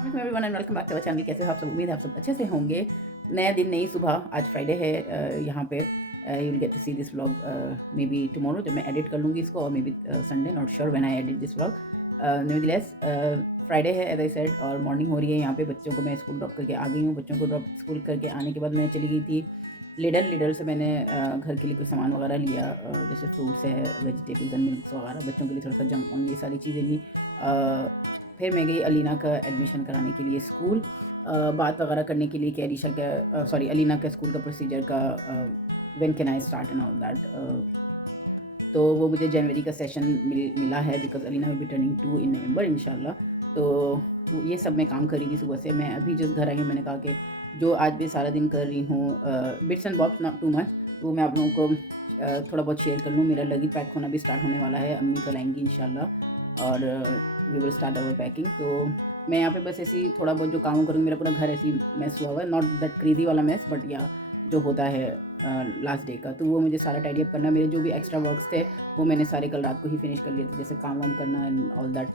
Everyone and welcome back to our channel. कैसे हो आप सब? उम्मीद है आप सब अच्छे से होंगे। नया दिन, नई सुबह। आज फ्राइडे है। यहाँ पे you will get to see this vlog maybe tomorrow, जब मैं एडिट कर लूँगी इसको, और maybe Sunday, not sure when I edit this vlog. Nevertheless Friday है एज आई सेड, और मॉर्निंग हो रही है। यहाँ पे बच्चों को मैं स्कूल ड्रॉप करके आ गई हूँ। बच्चों को ड्रॉप स्कूल करके आने के बाद मैं चली गई थी लिडल से। मैंने घर के लिए कुछ सामान वगैरह लिया, जैसे फ्रूट्स है, वेजिटेबल्स एंड मिल्क वगैरह, बच्चों के लिए थोड़ा सा जंक ऑन, ये सारी चीज़ें ली। फिर मैं गई अलीना का एडमिशन कराने के लिए स्कूल, बात वगैरह करने के लिए कि अलीशा का अलीना का स्कूल का प्रोसीजर का, when can I start and all that. तो वो मुझे जनवरी का सेशन मिला है, because Alina will be turning 2 इन नवंबर इंशाल्लाह। तो ये सब मैं काम कर रही थी सुबह से। मैं अभी जस्ट घर आई हूँ। मैंने कहा कि जो आज भी सारा दिन कर रही हूँ, bits and bobs, not too much, वो मैं आप लोगों को थोड़ा बहुत शेयर कर लूँ। मेरा लगेज पैक होना भी स्टार्ट होने वाला है, अम्मी कल आएंगी इंशाल्लाह, और we will start our packing. तो मैं यहाँ पे बस ऐसे ही थोड़ा बहुत जो काम करूँगी। मेरा पूरा घर ऐसे ही मैस हुआ हुआ है, नॉट दैट क्रेजी वाला मैस, बट या जो होता है लास्ट डे का, तो वो मुझे सारा टाइडी अप करना है। मेरे जो भी एक्स्ट्रा वर्क्स थे वो मैंने सारे कल रात को ही फिनिश कर लिए थे, जैसे काम वाम करना एंड ऑल दैट,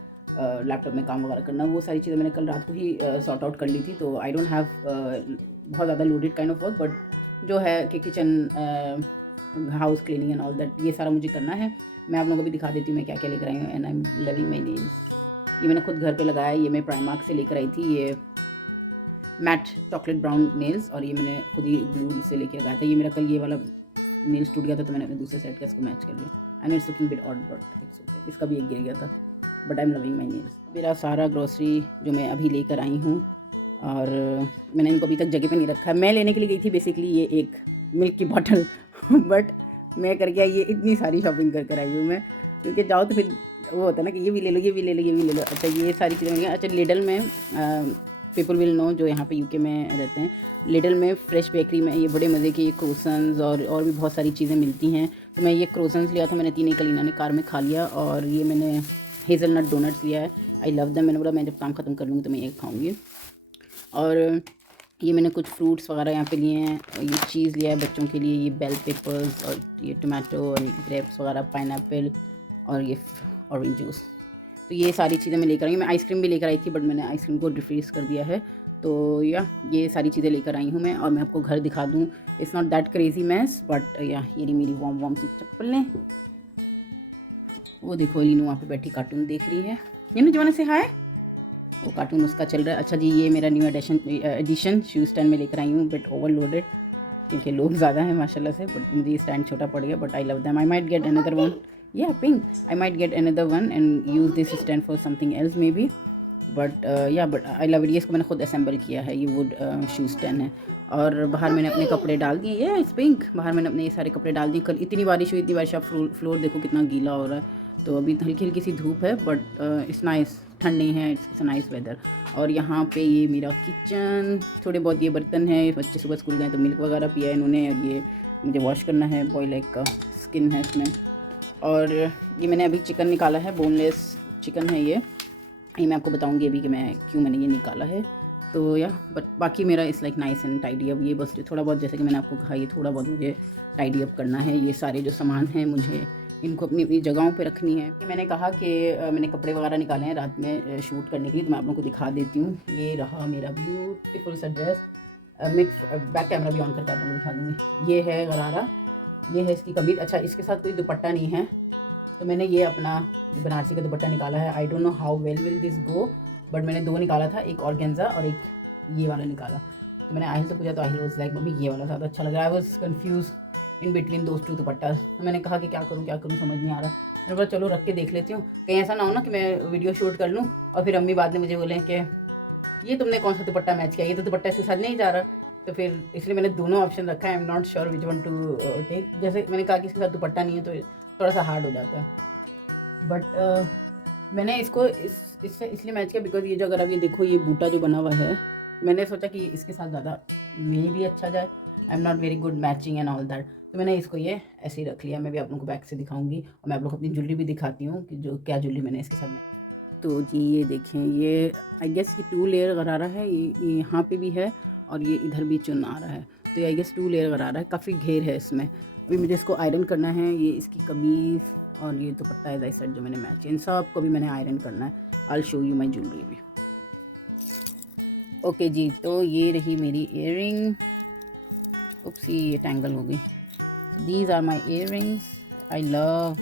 लैपटॉप में काम वगैरह करना, वो सारी चीज़ें मैंने कल रात को ही सॉर्ट आउट कर ली थी। तो आई डोंट हैव बहुत ज़्यादा loaded kind of work, but जो है कि kitchen, house cleaning and all that, ये सारा मुझे करना है। मैं आप लोगों को भी दिखा देती हूँ मैं क्या क्या लेकर आई हूँ। And I am loving my nails. ये मैंने खुद घर पे लगाया है। ये मैं प्राइमार्क से लेकर आई थी, ये मैट चॉकलेट ब्राउन नेल्स, और ये मैंने खुद ही ग्लू से लेके लगाया था। ये मेरा कल ये वाला नेल्स टूट गया था, तो मैंने अपने दूसरे सेट का इसको मैच कर लिया। And it's looking bit odd, but it's okay. इसका भी एक गिर गया था, but I am loving my nails. मेरा सारा ग्रोसरी जो मैं अभी लेकर आई हूँ, और मैंने इनको अभी तक जगह पे नहीं रखा है। मैं लेने के लिए गई थी बेसिकली ये एक मिल्क की बॉटल बट मैं करके आई, ये इतनी सारी शॉपिंग कर कर आई हूँ मैं, क्योंकि जाओ तो फिर वो होता है ना कि ये भी ले लो, ये भी ले लो, ये भी ले लो। अच्छा, ये सारी चीज़ें। अच्छा, लिडल में, पीपल विल नो जो यहाँ पे यूके में रहते हैं, लिडल में फ्रेश बेकरी में ये बड़े मज़े के क्रोसन्स और भी बहुत सारी चीज़ें मिलती हैं। तो मैं ये क्रोसन्स लिया था मैंने, 3 एक अलीना ने कार में खा लिया, और ये मैंने हेज़लनट डोनट्स लिया है। आई लव दैम। मैंने बोला मैं जब काम ख़त्म कर लूँगी तो मैं ये खाऊँगी। और ये मैंने कुछ फ्रूट्स वगैरह यहाँ पे लिए हैं। ये चीज़ लिया है बच्चों के लिए, ये बेल पेपर्स, और ये टमाटो और ग्रेप्स वगैरह, पाइनएप्पल, और ये ऑरेंज जूस। तो ये सारी चीज़ें मैं लेकर आई हूँ। मैं आइसक्रीम भी लेकर आई थी, बट मैंने आइसक्रीम को डिफ्रीज़ कर दिया है। तो या ये सारी चीज़ें लेकर आई हूँ मैं, और मैं आपको घर दिखा दूँ। It's not that crazy mess, but yeah ये मेरी वॉर्म सी चप्पलें। वो देखो लीनू वहाँ पे बैठी कार्टून देख रही है। लीनू जमाने से हाय, वो कार्टून उसका चल रहा है। अच्छा जी, ये मेरा न्यू एडिशन शू स्टैंड में लेकर आई हूँ, बट ओवरलोडेड क्योंकि लोग ज़्यादा हैं माशाल्लाह से, बट मुझे ये स्टैंड छोटा पड़ गया, but I love them. I might get another one, या pink, I might get another one and use this stand for something else maybe, but yeah but I love it. ये इसको मैंने खुद assemble किया है, ये would shoe stand है। और बाहर मैंने अपने कपड़े डाल दिए, ये इस पिंक, बाहर मैंने अपने ये सारे कपड़े डाल दिए। कल इतनी बारिश हुई, इतनी बारिश, अब फ्लोर देखो कितना गीला हो रहा है। तो अभी हल्की हल्की सी धूप है, बट इट्स नाइस, ठंडी है, इट्स नाइस वेदर। और यहाँ पे ये मेरा किचन, थोड़े बहुत ये बर्तन हैं, बच्चे सुबह स्कूल गए तो मिल्क वगैरह पिया है इन्होंने, और ये मुझे वॉश करना है, बॉयल एग का स्किन है इसमें। और ये मैंने अभी चिकन निकाला है, बोनलेस चिकन है ये मैं आपको बताऊंगी अभी कि मैंने ये निकाला है। तो या बट बाकी मेरा इस like nice and tidy up. ये बस थोड़ा बहुत, जैसे कि मैंने आपको कहा, ये थोड़ा बहुत मुझे टाइडी अप करना है। ये सारे जो सामान हैं मुझे इनको अपनी अपनी जगहों पे रखनी है। कि मैंने कहा कि मैंने कपड़े वगैरह निकाले हैं रात में शूट करने के लिए, तो मैं आप लोगों को दिखा देती हूँ। ये रहा मेरा ब्यूटीफुल सा ड्रेस। मैं बैक कैमरा भी ऑन करके आप लोगों को दिखा दूँगी। ये है गरारा, ये है इसकी कमीज। अच्छा, इसके साथ कोई दुपट्टा नहीं है, तो मैंने ये अपना बनारसी का दुपट्टा निकाला है। I don't know how well will this go, but मैंने 2 निकाला था, एक ऑर्गेन्जा और एक ये वाला निकाला। तो मैंने आहिल से पूछा, तो आहिल वाज लाइक मम्मी ये वाला ज़्यादा अच्छा लग रहा है। I was confuse in between those 2 दुपट्टा। तो मैंने कहा कि क्या करूँ समझ नहीं आ रहा। मैंने बोला चलो रख के देख लेती हूँ, कहीं ऐसा ना हो ना कि मैं वीडियो शूट कर लूँ और फिर अम्मी बाद में मुझे बोलें कि ये तुमने कौन सा दुपट्टा मैच किया, ये तो दुपट्टा इसके साथ नहीं जा रहा। तो फिर इसलिए मैंने दोनों ऑप्शन रखा है। I am not sure which one to take. जैसे मैंने कहा कि इसके साथ दुपट्टा नहीं है तो थोड़ा सा हार्ड हो जाता है, बट मैंने इसको इससे इसलिए मैच किया बिकॉज ये जो, अगर आप ये देखो, ये बूटा जो बना हुआ है, मैंने सोचा कि इसके साथ ज़्यादा मे भी अच्छा जाए। आई am not very good matching and all that, तो मैंने इसको ये ऐसे ही रख लिया। मैं भी आप लोगों को बैक से दिखाऊंगी, और मैं आप लोग को अपनी ज्वेलरी भी दिखाती हूँ कि जो क्या ज्वेलरी मैंने इसके साथ में। तो जी ये देखें, ये आई गेस ये 2 लेयर गरारा है। ये यहाँ पे भी है, और ये इधर भी चुन आ रहा है। तो ये आई गेस 2 लेयर गरारा है, काफ़ी घेर है इसमें। अभी मुझे इसको आयरन करना है। ये इसकी कमीज़ और ये दुपट्टा एज आई सेड जो मैंने मैच, इन सब को भी मैंने आयरन करना है। I will show you my jewellery भी। ओके जी, तो ये रही मेरी ईयरिंग। उपसी ये टैंगल हो गई। These are my earrings. I love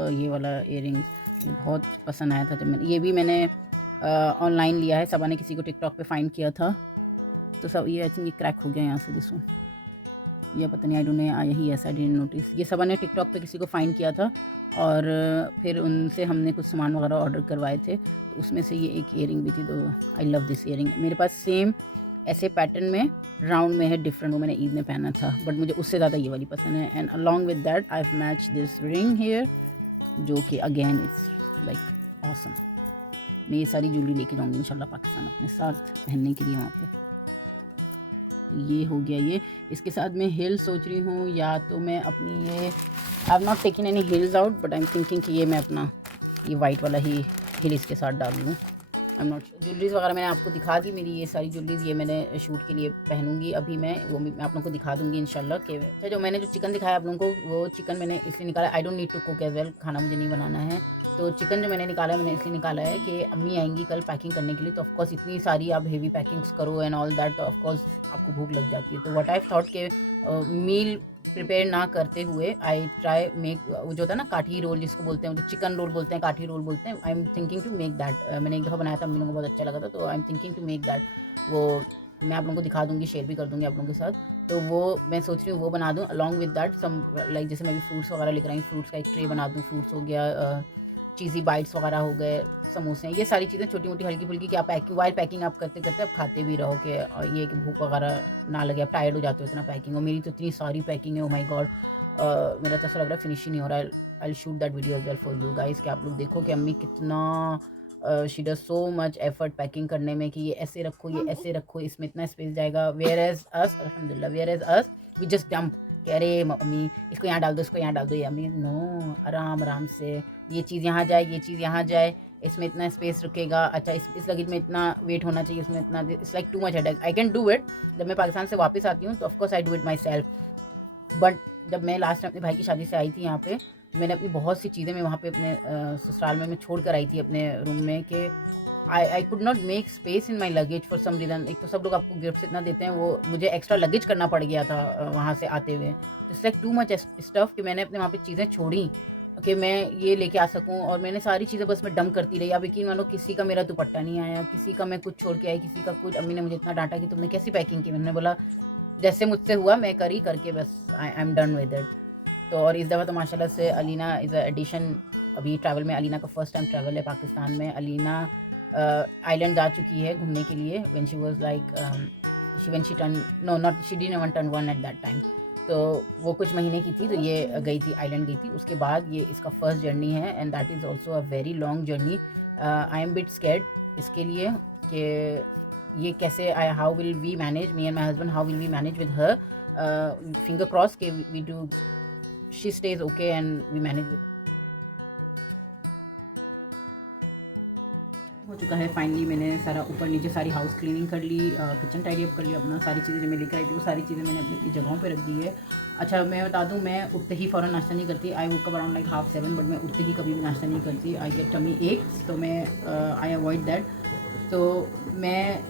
ये वाला ईयरिंग्स मुझे बहुत पसंद आया था जब मैंने ये भी मैंने ऑनलाइन लिया है। सबा ने किसी को टिकटॉक पे फाइंड किया था, तो सब ये आई थिंक ये क्रैक हो गया यहाँ से। दिस वन ये पता नहीं, आई डोंट नो, यही ऐसा डिडंट नोटिस। ये सबा ने टिकटॉक पे किसी को फाइंड किया था और फिर उनसे हमने कुछ सामान वगैरह ऑर्डर करवाए थे, तो उसमें से ये एक ईयरिंग भी थी। तो आई लव दिस ईयरिंग। मेरे पास सेम ऐसे पैटर्न में राउंड में है, डिफरेंट, वो मैंने ईद में पहना था, बट मुझे उससे ज़्यादा ये वाली पसंद है। And along with that I have match this ring here, जो कि अगेन इट्स लाइक ऑसम। मैं ये सारी ज्वेलरी लेके जाऊँगी इंशाल्लाह पाकिस्तान अपने साथ पहनने के लिए वहाँ पे। ये हो गया ये। इसके साथ मैं हिल सोच रही हूँ, या तो मैं अपनी ये I have not taken any hills out, but I am thinking कि ये मैं अपना ये वाइट वाला ही हिल इसके साथ डाल लूँ। आई एम नॉट श्योर। ज्वेलरीज़ वगैरह मैंने आपको दिखा दी, मेरी ये सारी ज्वेलरीज़ ये मैंने शूट के लिए पहनूंगी अभी मैं, वो मैं आप लोगों को दिखा दूंगी इंशाल्लाह। कि अच्छा, जो मैंने जो चिकन दिखाया आप लोगों को, वो चिकन मैंने इसलिए निकाला, I don't need to cook as well, खाना मुझे नहीं बनाना है। तो चिकन जो मैंने निकाला है, मैंने इसलिए निकाला है कि अम्मी आएंगी कल पैकिंग करने के लिए, तो ऑफकोर्स इतनी सारी आप हेवी पैकिंग्स करो एंड ऑल दैट, तो ऑफकोर्स आपको भूख लग जाती है। तो व्हाट आई थॉट के मील प्रिपेयर ना करते हुए आई ट्राई मेक, वो जो होता है ना काठी रोल जिसको बोलते हैं, मतलब चिकन रोल बोलते हैं, काठी रोल बोलते हैं। I am thinking to make that. मैंने एक दफ़ा बनाया था, अम्मी लोगों को बहुत अच्छा लगा था, तो I am thinking to make that. वो मैं आप लोगों को दिखा दूंगी, शेयर भी कर दूंगी आप लोगों के साथ। तो वो मैं सोच रही हूँ वो बना दूँ along with that some, like जैसे मैं भी फ्रूट्स वगैरह लेकर आई, फ्रूट्स का एक ट्रे बना दूँ। फ्रूट्स हो गया, चीज़ी बाइट्स वगैरह हो गए, समोसे, ये सारी चीज़ें छोटी मोटी हल्की फुल्की कि आप पैकिंग, वाइल पैकिंग आप करते करते आप खाते भी रहो, कि ये कि भूख वगैरह ना लगे, आप टायर्ड हो जाते हो इतना पैकिंग। और मेरी तो इतनी सारी पैकिंग है, ओ माय गॉड, मेरा तो ऐसा लग रहा है फिनिश ही नहीं हो रहा है। I shoot that video as well for you guys, कि आप लोग देखो कि अम्मी कितना she does so much effort packing करने में, कि ये ऐसे रखो, ये ऐसे रखो, इसमें इतना स्पेस जाएगा। वेयर एज अस, अल्हम्दुलिल्लाह, whereas us we just dump, कह रहे मम्मी इसको यहाँ डाल दो, इसको यहाँ डाल दो। ये अम्मी नो, आराम आराम से, ये चीज़ यहाँ जाए, ये चीज़ यहाँ जाए, इसमें इतना स्पेस रुकेगा, अच्छा इस लगेज में इतना वेट होना चाहिए, इसमें इतना, it's like too much headache. I can do it जब मैं पाकिस्तान से वापस आती हूँ, तो of course I do it my self. But जब मैं लास्ट टाइम अपने भाई की शादी से आई थी यहाँ पे, तो मैंने अपनी बहुत सी चीज़ें मैं वहाँ पे अपने ससुराल में मैं छोड़ कर आई थी अपने रूम में, कि I could not make space in my luggage for some reason. एक तो सब लोग आपको गिफ्ट इतना देते हैं, वो मुझे एक्स्ट्रा लगेज करना पड़ गया था वहाँ से आते हुए। तो it's like too much stuff कि मैंने अपने वहाँ पे चीज़ें छोड़ी कि मैं ये लेके आ सकूँ, और मैंने सारी चीज़ें बस मैं डंप करती रही। अब यकीन मानो, किसी का मेरा दुपट्टा नहीं आया, किसी का मैं कुछ छोड़ के आई, किसी का कुछ। अम्मी ने मुझे इतना डांटा कि तुमने कैसी पैकिंग की। मैंने बोला जैसे मुझसे हुआ मैं करी करके, बस I am done with it. तो और इस दफ़ा तो माशाल्लाह से अलीना इज़ अ एडिशन। अभी ट्रैवल में अलीना का फर्स्ट टाइम ट्रैवल है पाकिस्तान में। अलीना आइलैंड जा चुकी है घूमने के लिए, when she was like when she turn, no not, she didn't even turn 1 at that time. तो वो कुछ महीने की थी, तो ये गई थी, आइलैंड गई थी। उसके बाद ये इसका फर्स्ट जर्नी है, and that is also a very long journey. I am bit scared इसके लिए कि ये कैसे, I how will we manage, me and my husband, how will we manage with her. Finger cross के we do, she stays okay and we manage with. हो चुका है finally, मैंने सारा ऊपर नीचे सारी हाउस क्लीनिंग कर ली, किचन टाइडी अप कर लिया अपना। सारी चीज़ें जो मैं लेकर आई थी वो सारी चीज़ें मैंने अपनी अपनी जगहों पे रख दी है। अच्छा मैं बता दूं, मैं उठते ही फ़ौरन नाश्ता नहीं करती। आई वुक अप अराउंड लाइक 6:30, बट मैं उठते ही कभी भी नाश्ता नहीं करती। आई गेट टमी एक्स, तो मैं आई अवॉइड दैट। तो मैं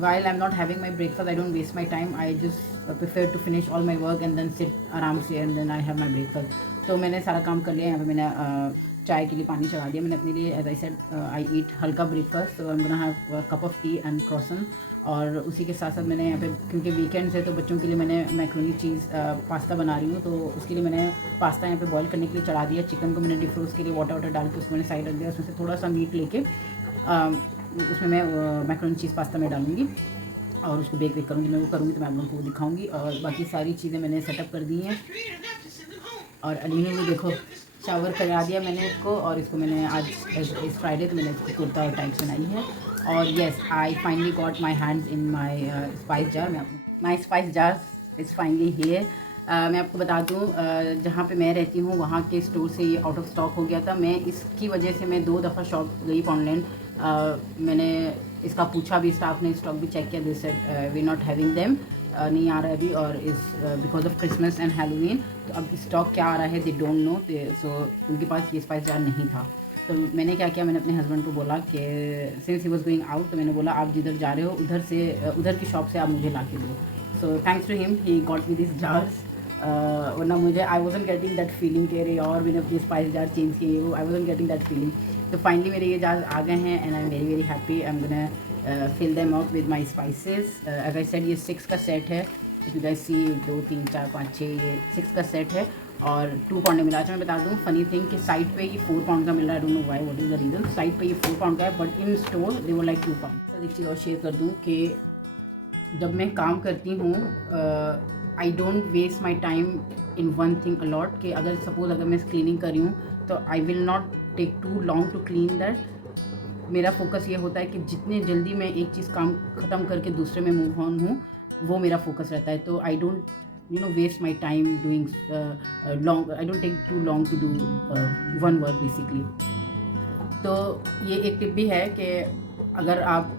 while I am not having my breakfast, I don't waste my time, I just prefer to finish all my work and then sit आराम से, and then I have my breakfast. तो मैंने सारा काम कर लिया। यहाँ पे मैंने चाय के लिए पानी चढ़ा दिया मैंने अपने लिए। एज आई सेड आई ईट हल्का ब्रेकफास्ट, तो I am gonna have cup of tea and croissant. और उसी के साथ साथ मैंने यहाँ पे, क्योंकि वीकेंड्स है, तो बच्चों के लिए मैंने मैक्रोनी चीज़ पास्ता बना रही हूँ, तो उसके लिए मैंने पास्ता यहाँ पे बॉईल करने के लिए चढ़ा दिया। चिकन को मैंने डिफ्रोज के लिए वाटर डाल के उसको मैंने साइड रख दिया। उसमें से थोड़ा सा मीट लेके उसमें मैं मैक्रोनी चीज़ पास्ता में डालूँगी और उसको बेक करूँगी। मैं वो करूँगी तो मैं आप लोगों को वो दिखाऊँगी। और बाकी सारी चीज़ें मैंने सेटअप कर दी हैं। और अली ने भी देखो शावर करा दिया मैंने इसको, और इसको मैंने आज इस फ्राइडे तो मैंने इसको कुर्ता और टाइट बनाई है। और yes, I finally got my hands in my spice jar. My spice jar is finally here. मैं आपको बता दूं, जहाँ पे मैं रहती हूँ वहाँ के स्टोर से ये आउट ऑफ स्टॉक हो गया था। मैं इसकी वजह से मैं 2 दफ़ा शॉप गई ऑनलाइन। मैंने इसका पूछा भी, स्टाफ ने स्टॉक भी चेक किया, this said we not having them, नहीं आ रहा है अभी, और इस because of Christmas and Halloween. तो अब स्टॉक क्या आ रहा है दे डोंट नो। सो उनके पास ये स्पाइस जार नहीं था। तो मैंने क्या किया, मैंने अपने हस्बैंड को बोला कि since he was going out, तो मैंने बोला आप जिधर जा रहे हो उधर की शॉप से आप मुझे ला के दो। So thanks to him he got me this jars. वरना मुझे I wasn't getting that feeling कि अरे और मैंने अपने स्पाइस जार चेंज किए, वो I wasn't getting that feeling. तो फाइनली मेरे ये जार्स आ गए हैं and I am very very happy. I am gonna fill them up with my spices. As I said, ये 6 का सेट है। इफ यू गाइस सी 2 3 4 5 6, ये 6 का सेट है और 2 पाउंड में मिला। अच्छा मैं बता दूँ फनी थिंग कि साइड पे ये 4 पाउंड का मिल रहा है। I don't know why, what is the reason. Side पे ये 4 पाउंड का है but in store they were like 2 pound. Sir एक चीज़ और शेयर कर दूँ कि जब मैं काम करती हूँ I don't waste my time in one thing a lot. कि अगर सपोज़ अगर मैं क्लीनिंग कर रही हूँ तो I will not take too long to clean that. मेरा फोकस ये होता है कि जितने जल्दी मैं एक चीज़ काम ख़त्म करके दूसरे में मूव ऑन हूँ, वो मेरा फोकस रहता है। तो I don't waste my time doing long, I don't take too long to do one work basically। तो ये एक टिप भी है कि अगर आप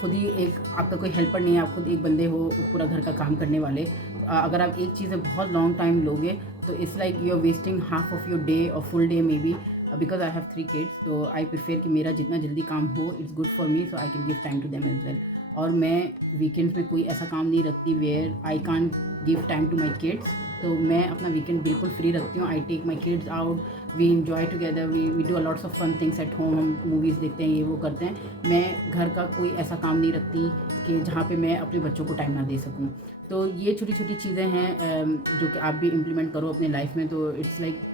खुद ही आपका कोई हेल्पर नहीं है, आप खुद एक बंदे हो पूरा घर का काम करने वाले, अगर आप एक चीज़ में बहुत लॉन्ग टाइम लोगे तो it's like you are wasting half of your day और full day maybe. Because I have 3 kids, तो आई प्रेफर कि मेरा जितना जल्दी काम हो it's good for me, so I can give time to them as well. और मैं वीकेंड्स में कोई ऐसा काम नहीं रखती where I can't give time to my kids. तो मैं अपना वीकेंड बिल्कुल फ्री रखती हूँ। आई take my kids out, we enjoy together, we do a lots of fun things at home. हम मूवीज़ देखते हैं, ये वो करते हैं। मैं घर का कोई ऐसा काम नहीं रखती कि जहाँ पे मैं अपने बच्चों को टाइम ना दे सकूँ। तो ये छोटी छोटी चीज़ें हैं जो कि आप भी इम्प्लीमेंट करो अपने लाइफ में, तो इट्स लाइक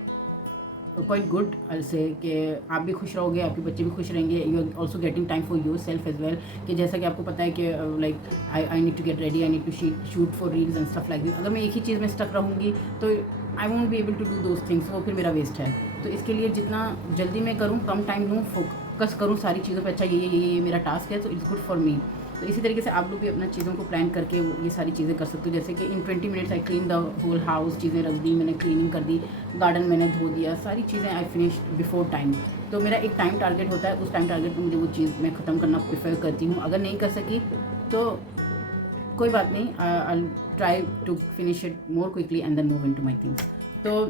क्वाइट गुड से कि आप भी खुश रहोगे, आपके बच्चे भी खुश रहेंगे। You are also getting time for yourself as well. कि जैसा कि आपको पता है कि like I need to get ready, I need to shoot for reels and stuff like this. अगर मैं एक ही चीज़ में स्टक रहूँगी तो I won't be able to do those things, वो फिर मेरा वेस्ट है। तो इसके लिए जितना जल्दी मैं करूँ, कम टाइम लूँ, फोकस करूँ सारी चीज़ों पर। अच्छा ये मेरा टास्क है, तो इट्स गुड फॉर मी। तो इसी तरीके से आप लोग भी अपना चीज़ों को प्लान करके ये सारी चीज़ें कर सकते हो। जैसे कि in 20 minutes I clean the whole house, चीज़ें रख दी मैंने, क्लीनिंग कर दी, गार्डन मैंने धो दिया, सारी चीज़ें आई फिनिश बिफोर टाइम। तो मेरा एक टाइम टारगेट होता है, उस टाइम टारगेट में मुझे वो चीज़ मैं ख़त्म करना प्रेफर करती हूँ। अगर नहीं कर सकी तो कोई बात नहीं, I try to finish it more quickly and then move into my things. तो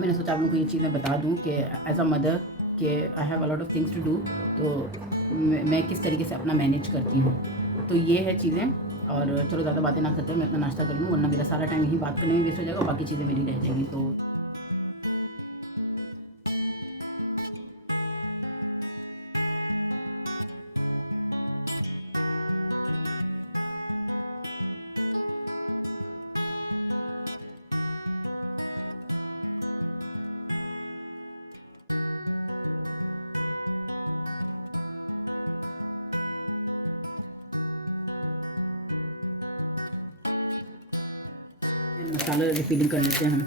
मैंने सोचा आप लोगों को ये चीज़ मैं बता दूँ कि एज अ मदर कि I have a lot of things to do, तो मैं किस तरीके से अपना मैनेज करती हूँ। तो ये है चीज़ें। और चलो ज़्यादा बातें ना करते हैं, मैं अपना नाश्ता कर लूँ, वरना मेरा सारा टाइम यही बात करने में वेस्ट हो जाएगा और बाकी चीज़ें मेरी रह जाएंगी। तो मसाला रिफिलिंग कर लेते हैं हम।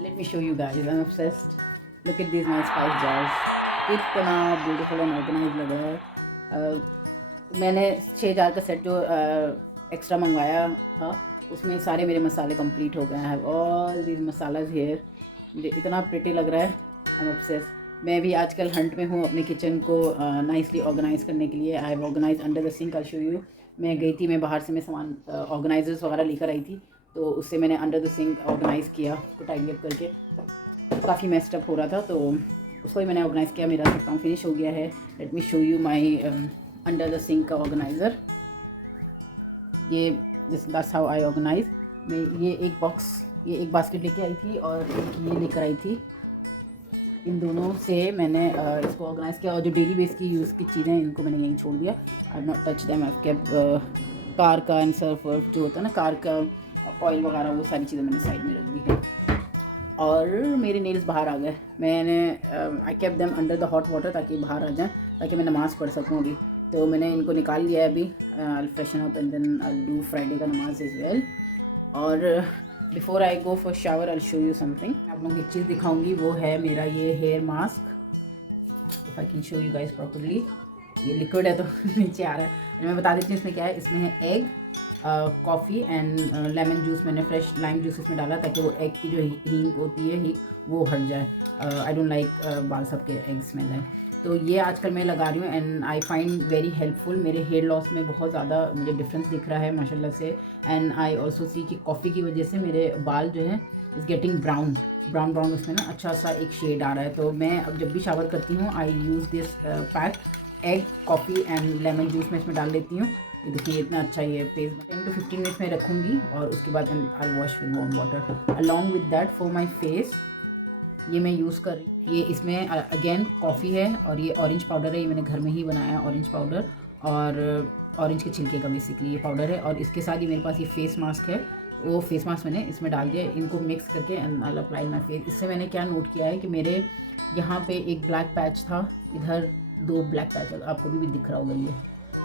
Let me show you guys, I'm obsessed. Look at these my spice jars. इतना ब्यूटीफुल एंड ऑर्गेनाइज लगा है। मैंने 6 जार का सेट जो एक्स्ट्रा मंगवाया था, उसमें सारे मेरे मसाले कंप्लीट हो गए हैं। I have all these masalas here. मुझे इतना प्रिटी लग रहा है, आई एम ऑब्सेस। मैं भी आजकल हंट में हूँ अपने किचन को नाइसली ऑर्गेनाइज करने के लिए। I have organise under the sink, I show you. मैं गई थी, मैं बाहर से मैं सामान ऑर्गेनाइजर्स वगैरह लेकर आई थी, तो उससे मैंने अंडर द सिंक ऑर्गेनाइज़ किया, उसको टाइडी अप करके। काफ़ी मेस्ड अप हो रहा था, तो उसको ही मैंने ऑर्गेनाइज़ किया। मेरा सब काम फिनिश हो गया है। Let me show you my under the sink का ऑर्गेनाइज़र। ये दैट्स हाउ आई ऑर्गेनाइज। मैं ये एक बास्केट लेके आई थी और एक ये लेकर आई थी। इन दोनों से मैंने इसको ऑर्गेनाइज़ किया। और जो डेली बेस की यूज़ की चीज़ें हैं, इनको मैंने यहीं छोड़ दिया। I have not touch them. I have kept car का एंड सर्फ जो होता है ना, कार का ऑयल वगैरह, वो सारी चीज़ें मैंने साइड में रख दी है। और मेरे नेल्स बाहर आ गए। मैंने I kept them under the hot water ताकि बाहर आ जाएं, ताकि मैं नमाज़ पढ़ सकूँ अभी। तो मैंने इनको निकाल लिया है अभी। I will freshen up and then I will do Friday का नमाज इज़ वेल। और before I go for shower I show you something. आप लोगों को एक चीज़ दिखाऊंगी, वो है मेरा ये hair mask. If I can show you guys properly. ये लिक्विड है तो नीचे आ रहा है। मैं बता देती हूँ इसमें क्या है। इसमें है egg, coffee and lemon juice. मैंने फ्रेश लाइम जूस इसमें डाला ताकि वो एग की जो हींग होती है वो हट जाए। आई डोंट लाइक बाल सब के एग स्मेल है। तो ये आजकल मैं लगा रही हूँ and I find very helpful. मेरे हेयर लॉस में बहुत ज़्यादा मुझे डिफरेंस दिख रहा है माशाल्लाह से। एंड आई ऑल्सो सी कि कॉफ़ी की वजह से मेरे बाल जो है इज़ गेटिंग ब्राउन ब्राउन उसमें ना अच्छा सा एक शेड आ रहा है। तो मैं अब जब भी शावर करती हूँ I use this pack, egg, coffee and lemon juice मैं इसमें डाल लेती हूँ। ये देखिए इतना अच्छा ये पेस्ट 10 to 15 मिनट्स में रखूँगी और उसके बाद I wash with warm water along with that for my face. ये मैं यूज़ कर रही। ये इसमें अगेन कॉफ़ी है और ये ऑरेंज पाउडर है। ये मैंने घर में ही बनाया है ऑरेंज पाउडर, और ऑरेंज के छिलके का बेसिकली ये पाउडर है। और इसके साथ ही मेरे पास ये फेस मास्क है, वो फेस मास्क मैंने इसमें डाल दिया। इनको मिक्स करके and I apply my face. इससे मैंने क्या नोट किया है कि मेरे यहाँ पे एक ब्लैक पैच था, इधर 2 ब्लैक पैच, आपको भी दिख रहा होगा ये।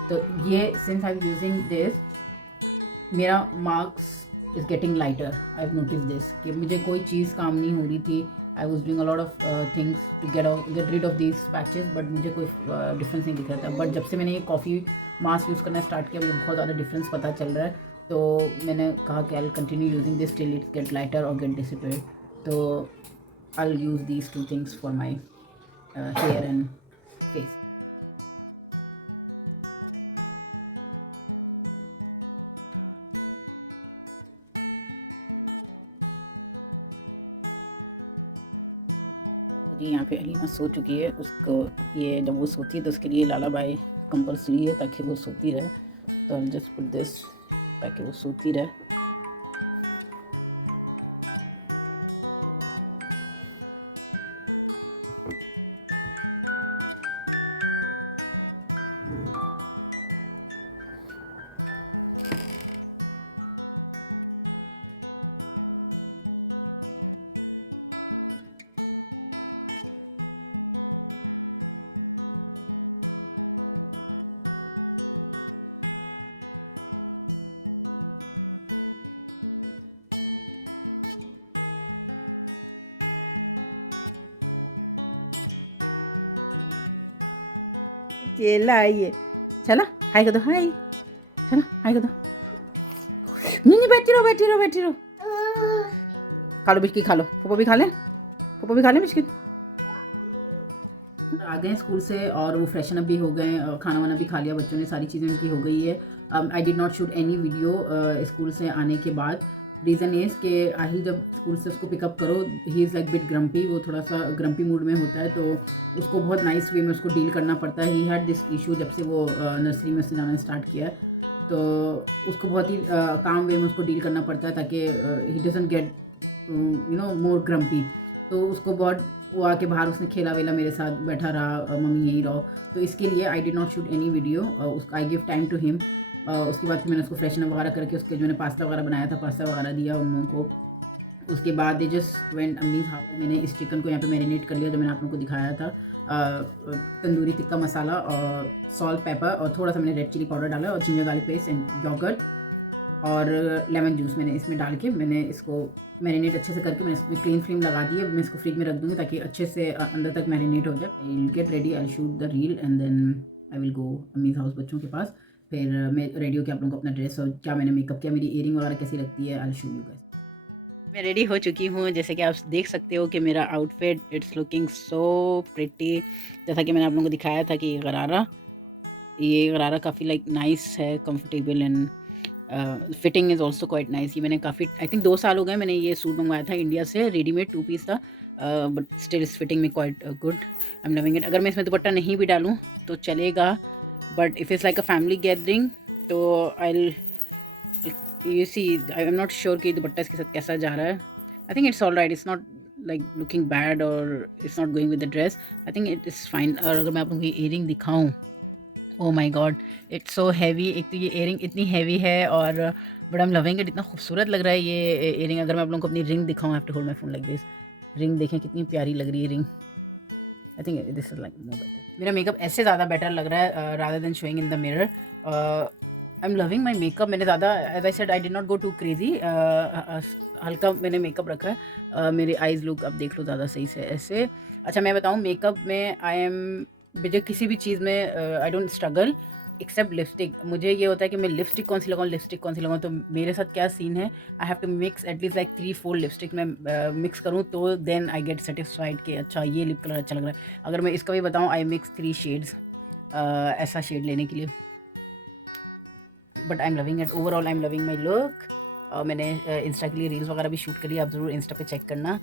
तो ये since I am using this मेरा marks is getting lighter. I have notice this कि मुझे कोई चीज़ काम नहीं हो रही थी। I was doing a lot of things to get rid of these patches, but मुझे कोई डिफरेंस नहीं दिख रहा था। बट जब से मैंने ये कॉफ़ी मास्क यूज़ करना स्टार्ट किया मुझे बहुत ज़्यादा डिफरेंस पता चल रहा है। तो मैंने कहा कि I continue using this till it get lighter और गेट डिसिपेड। तो I use these 2 things for my hair and face. जी यहाँ पे अलीना सो चुकी है। उसको ये जब वो सोती है तो उसके लिए लालाबाई कंपल्सरी है ताकि वो सोती रहे। तो आई जस्ट पुट दिस ताकि वो सोती रहे। चला ये चला हाय कर दो, हाय चला हाय कर दो। नहीं नहीं बैठी रहो बैठी रहो बैठी रहो। खा लो बिस्किट, खा लो, पप्पा भी खा ले, पप्पा भी खा ले बिस्किट। आ गए स्कूल से और वो फ्रेशन अप भी हो गए, खाना वाना भी खा लिया बच्चों ने, सारी चीज़ें उनकी हो गई है। आई did not shoot any video school से आने के बाद। रीज़न इज़ कि आहिल जब स्कूल से उसको पिकअप करो he is like bit grumpy, वो थोड़ा सा ग्रम्पी मूड में होता है। तो उसको बहुत नाइस वे में उसको डील करना पड़ता है। ही हैड दिस इशू जब से वो नर्सरी में से जाना स्टार्ट किया है। तो उसको बहुत ही काम वे में उसको डील करना पड़ता है ताकि he doesn't get more grumpy. तो उसको बहुत वो आके बाहर उसने खेला वेला मेरे साथ बैठा रहा, मम्मी यहीं रहो। तो इसके लिए I did not shoot any video. उसका I give time to him. उसके बाद फिर मैंने उसको फ्रेशन वगैरह करके उसके जो मैंने पास्ता वगैरह बनाया था पास्ता वगैरह दिया उन लोगों को। उसके बाद दे जस्ट वेंट अम्मीज़ हाउस। मैंने इस चिकन को यहाँ पे मैरिनेट कर लिया जो मैंने आप लोगों को दिखाया था। तंदूरी टिक्का मसाला और सॉल्ट पेपर और थोड़ा सा मैंने रेड चिली पाउडर डाला और ginger garlic paste and yoghurt और लेमन जूस मैंने इसमें डाल के मैंने इसको मैरिनेट अच्छे से करके मैंने इसमें क्लीन फ्लेम लगा दी है। मैं इसको फ्रिज में रख दूँगी ताकि अच्छे से अंदर तक मैरिनेट हो जाए। I will get ready, I shoot the reel and then I will go अम्मीज़ हाउस बच्चों के पास। फिर मैं रेडी होकर आप लोगों को अपना ड्रेस और क्या मैंने मेकअप किया, मेरी इयरिंग वगैरह कैसी लगती है, I will show you guys. मैं रेडी हो चुकी हूँ। जैसे कि आप देख सकते हो कि मेरा outfit it's looking so pretty. जैसा कि मैंने आप लोगों को दिखाया था कि ये गरारा काफ़ी लाइक नाइस है, comfortable and fitting is also quite nice. ये मैंने काफ़ी आई थिंक 2 साल हो गए मैंने ये सूट मंगवाया था इंडिया से, रेडीमेड 2 पीस था। But still is fitting me quite good, I am loving it. अगर मैं इसमें दुपट्टा नहीं भी डालूँ तो चलेगा, but if is like a family gathering तो I you see I am not sure कि दुपट्टा इसके साथ कैसा जा रहा है। I think it's all right, it's not like looking bad और it's not going with the dress. I think it is fine. और अगर मैं आप लोगों की इयरिंग दिखाऊँ, oh my God it's so heavy. एक तो ये इयरिंग इतनी हैवी है और but I am loving it, इतना खूबसूरत लग रहा है ये इयरिंग। अगर मैं आप लोगों को अपनी रिंग दिखाऊँ, I have to hold my phone like this. Ring देखें कितनी प्यारी लग रही है ring. I think this is like more better. मेरा मेकअप ऐसे ज़्यादा बेटर लग रहा है rather than showing in the mirror. I am loving my makeup. मैंने ज़्यादा as I said I did not go too crazy, हल्का मैंने मेकअप रखा है। मेरे आईज़ लुक अब देख लो ज़्यादा सही से ऐसे। अच्छा मैं बताऊँ मेकअप में आई एम, मुझे किसी भी चीज़ में I don't struggle except lipstick. मुझे ये होता है कि मैं लिपस्टिक कौन सी लगाऊँ, तो मेरे साथ क्या सीन है, I have to mix at least like 3-4 lipstick मैं मिक्स करूँ तो देन आई गेट सेटिस्फाइड कि अच्छा ये लिप कलर अच्छा लग रहा है। अगर मैं इसका भी बताऊँ, आई मिक्स 3 शेड्स ऐसा शेड लेने के लिए। But I am loving it, overall I am loving my look. मैंने इंस्टा के लिए रील्स वगैरह भी शूट करी है, आप ज़रूर इंस्टा पे चेक करना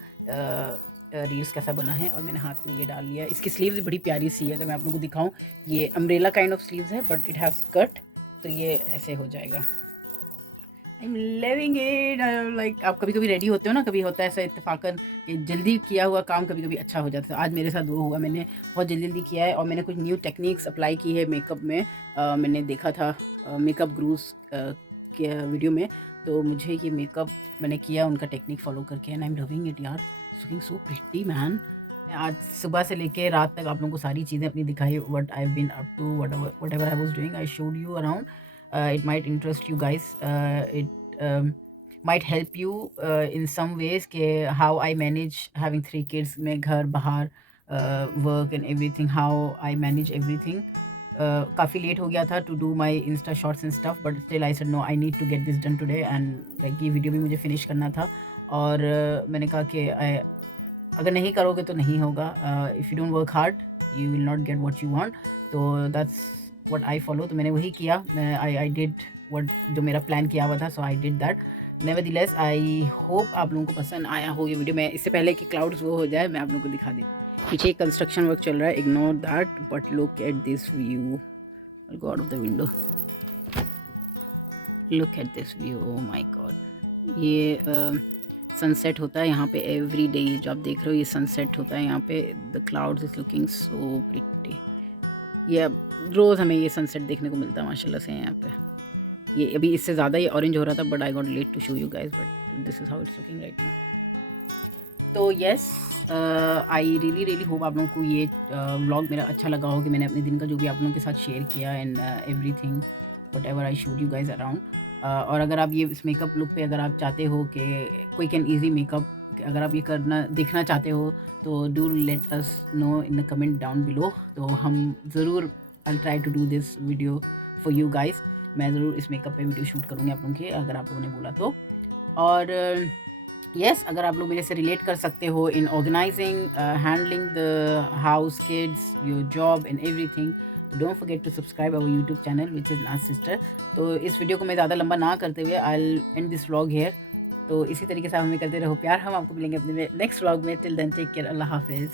रील्स कैसा बना है। और मैंने हाथ में ये डाल लिया, इसकी स्लीव्स बड़ी प्यारी सी है, अगर मैं आप लोगों को दिखाऊं, ये अम्ब्रेला काइंड ऑफ स्लीव्स है बट इट हैज़ कट, तो ये ऐसे हो जाएगा। आई एम लविंग इट। लाइक आप कभी कभी रेडी होते हो ना, कभी होता है ऐसा इत्तेफाकन कि जल्दी किया हुआ काम कभी कभी अच्छा हो जाता है। आज मेरे साथ वो हुआ, मैंने बहुत जल्दी जल्दी किया है और मैंने कुछ न्यू टेक्निक्स अप्लाई की है मेकअप में। मैंने देखा था मेकअप गुरुज के वीडियो में, तो मुझे ये मेकअप मैंने किया उनका टेक्निक फॉलो करके, and I am loving it यार, लुकिंग सो प्रिटी मैन। आज सुबह से लेके रात तक आप लोगों को सारी चीज़ें अपनी दिखाई, what I have been up to, whatever I was doing, I showed you around. It might interest you guys. It might help you in some ways कि how I manage having 3 kids में घर बाहर work and everything, how I manage everything. काफ़ी late हो गया था to do my Insta shorts and stuff, but still I said no, I need to get this done today, and like ये video भी मुझे फिनिश करना था। और मैंने कहा कि अगर नहीं करोगे तो नहीं होगा, if you don't work hard you will not get what you want, तो दैट्स व्हाट आई फॉलो। तो मैंने वही किया, मैं आई डिड व्हाट जो मेरा प्लान किया हुआ था, so I did that. Nevertheless I hope आप लोगों को पसंद आया हो ये वीडियो। मैं इससे पहले कि क्लाउड्स वो हो जाए मैं आप लोगों को दिखा देती, पीछे कंस्ट्रक्शन वर्क चल रहा है, ignore that, but look at this view, I go out of the window, look at this view, oh my God. ये सनसेट होता है यहाँ पे एवरी डे, ये जो आप देख रहे हो ये सनसेट होता है यहाँ पे, the clouds is looking so pretty. ये अब रोज़ हमें ये सनसेट देखने को मिलता है माशाल्लाह से यहाँ पे। ये अभी इससे ज़्यादा ये ऑरेंज हो रहा था, but I got late to show you guys, but this is how it's looking right now. तो yes, I really really hope आप लोगों को ये व्लॉग मेरा अच्छा लगा हो, कि मैंने अपने दिन का जो भी आप लोगों के साथ शेयर किया, and everything what ever I showed you guys around. और अगर आप ये इस मेकअप लुक पे अगर आप चाहते हो कि क्विक एंड ईजी मेकअप अगर आप ये करना देखना चाहते हो, तो do let us know in the comment down below. तो हम ज़रूर I try to do this video for you guys. मैं ज़रूर इस मेकअप पे वीडियो शूट करूँगी आप लोगों की, अगर आप लोगों ने बोला तो। और येस, अगर आप लोग मेरे से रिलेट कर सकते हो in organizing, handling the house, kids, your job and everything, don't forget to subscribe our YouTube channel which is Naaz sister. तो इस वीडियो को मैं ज़्यादा लंबा ना करते हुए I will end this vlog here. तो इसी तरीके से आप हमें करते रहो प्यार, हम आपको मिलेंगे अपने नेक्स्ट व्लॉग में। टिल देन टेक केयर, अल्लाह हाफिज़।